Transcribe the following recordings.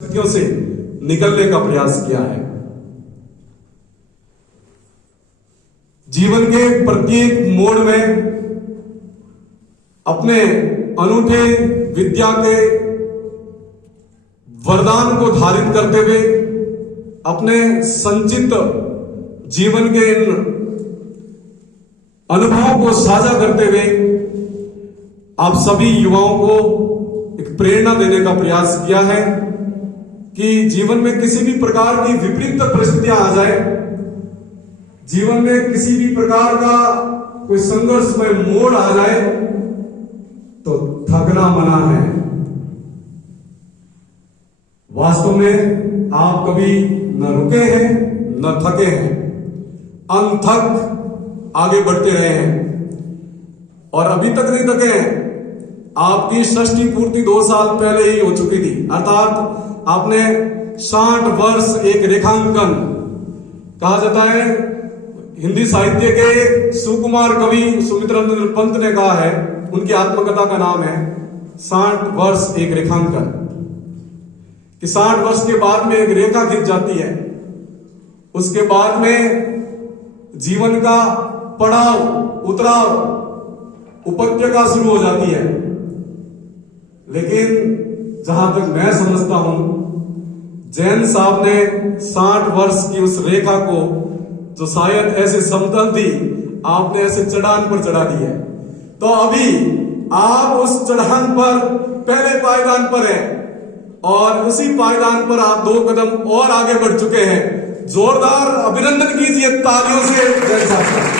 परिस्थितियों से निकलने का प्रयास किया है। जीवन के प्रत्येक मोड़ में अपने अनूठे विद्या के वरदान को धारित करते हुए अपने संचित जीवन के इन अनुभवों को साझा करते हुए आप सभी युवाओं को एक प्रेरणा देने का प्रयास किया है कि जीवन में किसी भी प्रकार की विपरीत परिस्थितियां आ जाए, जीवन में किसी भी प्रकार का कोई संघर्षमय मोड़ आ जाए तो थकना मना है। वास्तव में आप कभी न रुके हैं न थके हैं, अनथक आगे बढ़ते रहे हैं और अभी तक नहीं थके हैं। आपकी षष्ठी पूर्ति 2 साल पहले ही हो चुकी थी, अर्थात आपने 60 वर्ष एक रेखांकन, कहा जाता है हिंदी साहित्य के सुकुमार कवि सुमित्रानंद पंत ने कहा है, उनकी आत्मकथा का नाम है 60 वर्ष एक रेखांकन, कि 60 वर्ष के बाद में एक रेखा खिंच जाती है, उसके बाद में जीवन का पड़ाव उतराव उपत्यका शुरू हो जाती है। लेकिन जहां तक मैं समझता हूं, जैन साहब ने 60 वर्ष की उस रेखा को, जो शायद ऐसे समतल थी, आपने ऐसे चढ़ान पर चढ़ा दी है। तो अभी आप उस चढ़ान पर पहले पायदान पर हैं और उसी पायदान पर आप 2 कदम और आगे बढ़ चुके हैं। जोरदार अभिनंदन कीजिए तालियों से जैन साहब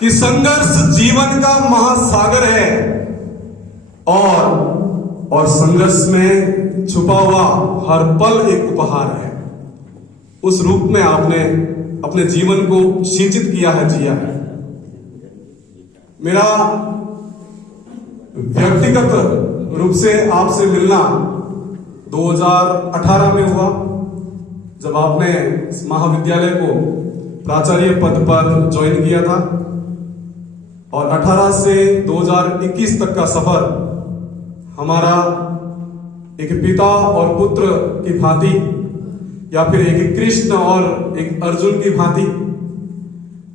कि संघर्ष जीवन का महासागर है और संघर्ष में छुपा हुआ हर पल एक उपहार है। उस रूप में आपने अपने जीवन को सिंचित किया है, जिया है। मेरा व्यक्तिगत रूप से आपसे मिलना 2018 में हुआ, जब आपने इस महाविद्यालय को प्राचार्य पद पर ज्वाइन किया था और 18 से 2021 तक का सफर हमारा एक पिता और पुत्र की भांति, या फिर एक कृष्ण और एक अर्जुन की भांति,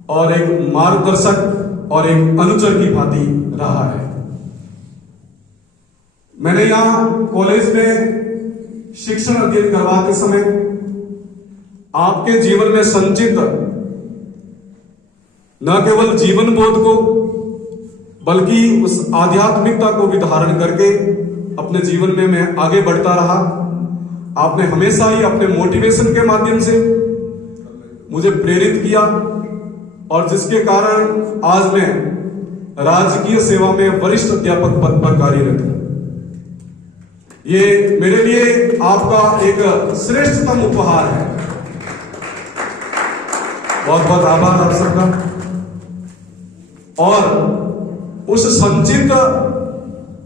और एक मार्गदर्शक और एक अनुचर की भांति रहा है। मैंने यहां कॉलेज में शिक्षण अध्ययन करवाते समय आपके जीवन में संचित न केवल जीवन बोध को, बल्कि उस आध्यात्मिकता को भी धारण करके अपने जीवन में मैं आगे बढ़ता रहा। आपने हमेशा ही अपने मोटिवेशन के माध्यम से मुझे प्रेरित किया और जिसके कारण आज मैं राजकीय सेवा में वरिष्ठ अध्यापक पद पर कार्यरत हूं। ये मेरे लिए आपका एक श्रेष्ठतम उपहार है। बहुत बहुत आभार आप सबका। और उस संचित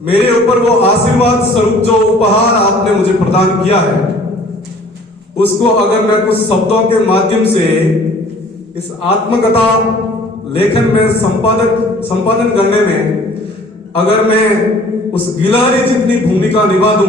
मेरे ऊपर वो आशीर्वाद स्वरूप जो उपहार आपने मुझे प्रदान किया है, उसको अगर मैं कुछ शब्दों के माध्यम से इस आत्मकथा लेखन में संपादन करने में अगर मैं उस गिलहरी जितनी भूमिका निभा दूं